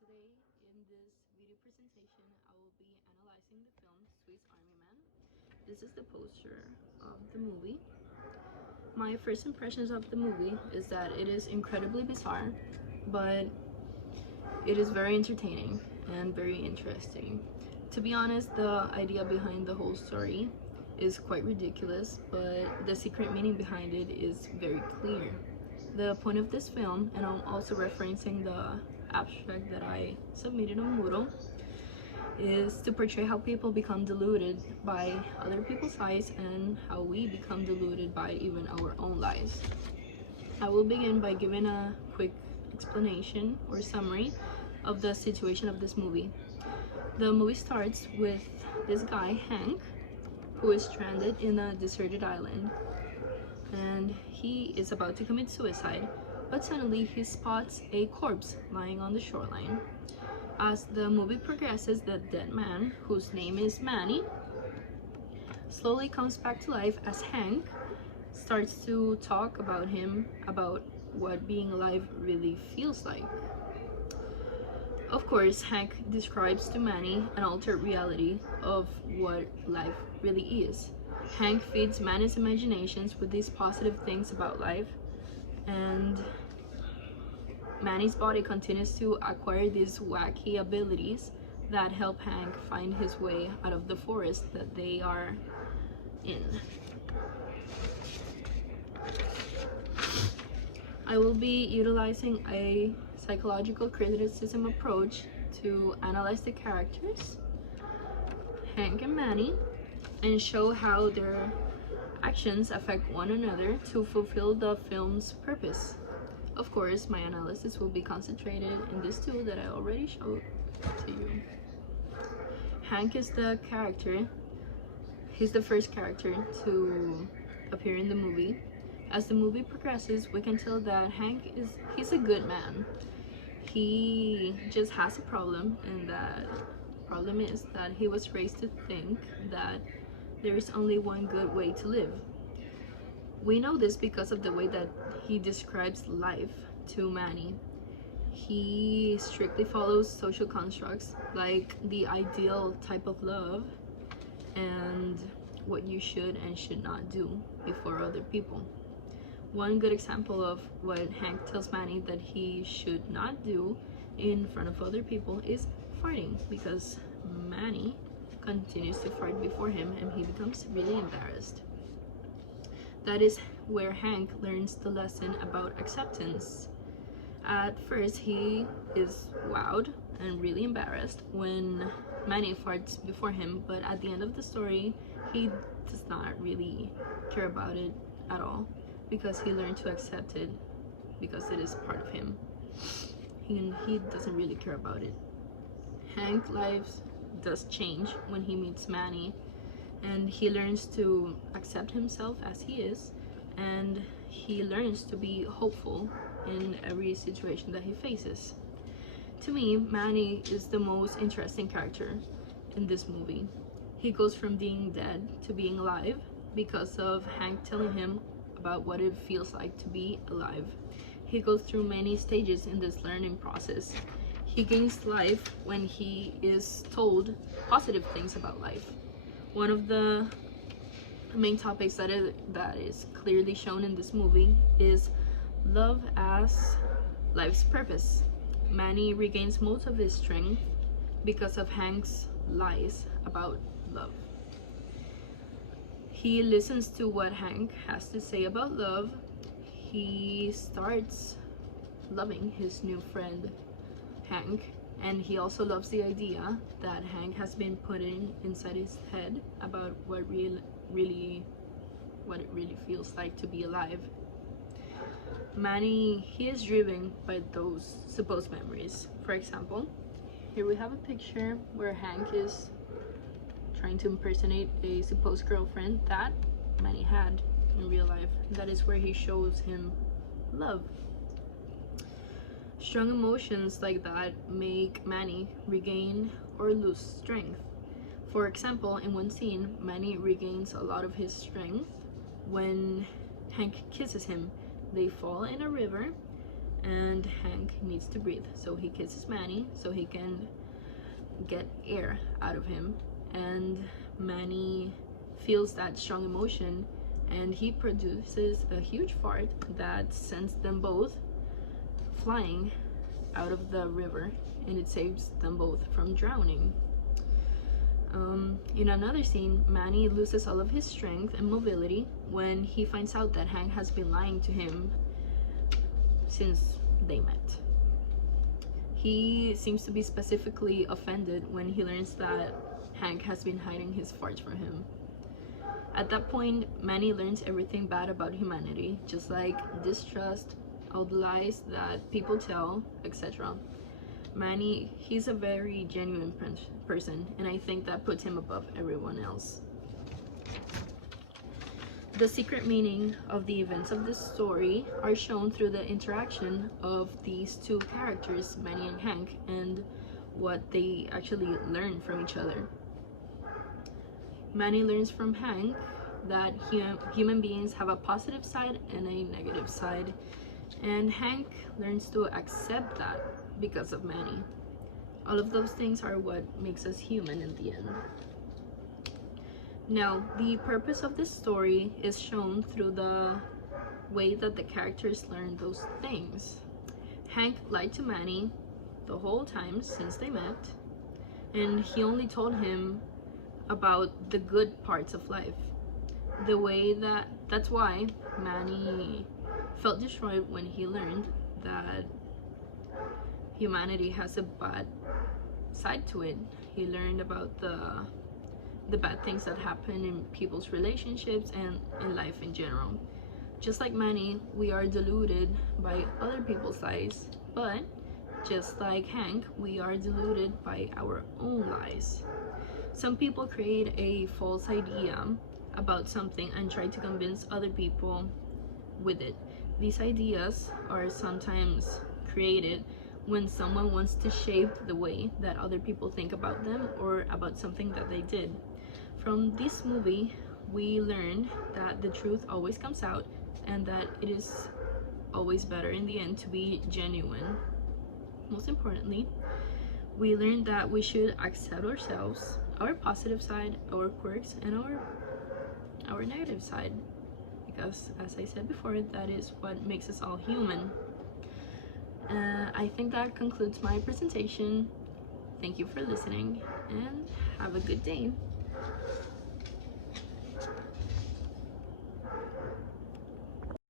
Today, in this video presentation, I will be analyzing the film Swiss Army Man. This is the poster of the movie. My first impressions of the movie is that it is incredibly bizarre, but it is very entertaining and very interesting. To be honest, the idea behind the whole story is quite ridiculous, but the secret meaning behind it is very clear. The point of this film, and I'm also referencing the abstract that I submitted on Moodle, is to portray how people become deluded by other people's lies and how we become deluded by even our own lies. I will begin by giving a quick explanation or summary of the situation of this movie. The movie starts with this guy, Hank, who is stranded in a deserted island, and he is about to commit suicide, but suddenly he spots a corpse lying on the shoreline. As the movie progresses, the dead man, whose name is Manny, slowly comes back to life as Hank starts to talk about him, about what being alive really feels like. Of course, Hank describes to Manny an altered reality of what life really is. Hank feeds Manny's imaginations with these positive things about life, and Manny's body continues to acquire these wacky abilities that help Hank find his way out of the forest that they are in. I will be utilizing a psychological criticism approach to analyze the characters, Hank and Manny, and show how their actions affect one another to fulfill the film's purpose. Of course, my analysis will be concentrated in this tool that I already showed to you. Hank is the character. He's the first character to appear in the movie. As the movie progresses, we can tell that he's a good man. He just has a problem, and that problem is that he was raised to think that there is only one good way to live. We know this because of the way that he describes life to Manny. He strictly follows social constructs like the ideal type of love and what you should and should not do before other people. One good example of what Hank tells Manny that he should not do in front of other people is farting, because Manny continues to fart before him and he becomes really embarrassed. That is where Hank learns the lesson about acceptance. At first, he is wowed and really embarrassed when Manny farts before him, but at the end of the story, he does not really care about it at all, because he learned to accept it because it is part of him. He doesn't really care about it. Hank's life does change when he meets Manny, and he learns to accept himself as he is, and he learns to be hopeful in every situation that he faces. To me, Manny is the most interesting character in this movie. He goes from being dead to being alive because of Hank telling him about what it feels like to be alive. He goes through many stages in this learning process. He gains life when he is told positive things about life. One of the main topics that is clearly shown in this movie is love as life's purpose. Manny regains most of his strength because of Hank's lies about love. He listens to what Hank has to say about love. He starts loving his new friend, Hank, and he also loves the idea that Hank has been putting inside his head about what it really feels like to be alive. Manny, he is driven by those supposed memories. For example, here we have a picture where Hank is trying to impersonate a supposed girlfriend that Manny had in real life. That is where he shows him love. Strong emotions like that make Manny regain or lose strength. For example, in one scene, Manny regains a lot of his strength when Hank kisses him. They fall in a river, and Hank needs to breathe. So he kisses Manny so he can get air out of him, and Manny feels that strong emotion and he produces a huge fart that sends them both flying out of the river, and it saves them both from drowning. In another scene, Manny loses all of his strength and mobility when he finds out that Hank has been lying to him since they met. He seems to be specifically offended when he learns that Hank has been hiding his farts from him. At that point, Manny learns everything bad about humanity, just like distrust, all the lies that people tell, etc. Manny, he's a very genuine person, and I think that puts him above everyone else. The secret meaning of the events of this story are shown through the interaction of these two characters, Manny and Hank, and what they actually learn from each other. Manny learns from Hank that human beings have a positive side and a negative side, and Hank learns to accept that because of Manny. All of those things are what makes us human in the end. Now, the purpose of this story is shown through the way that the characters learn those things. Hank lied to Manny the whole time since they met, and he only told him about the good parts of life. That's why Manny felt destroyed when he learned that humanity has a bad side to it. He learned about the bad things that happen in people's relationships and in life in general. Just like Manny, we are deluded by other people's lies, but just like Hank, we are deluded by our own lies. Some people create a false idea about something and try to convince other people with it. These ideas are sometimes created when someone wants to shape the way that other people think about them or about something that they did. From this movie, we learned that the truth always comes out and that it is always better in the end to be genuine. Most importantly, we learned that we should accept ourselves, our positive side, our quirks, and our negative side, because as I said before, that is what makes us all human. I think that concludes my presentation. Thank you for listening and have a good day.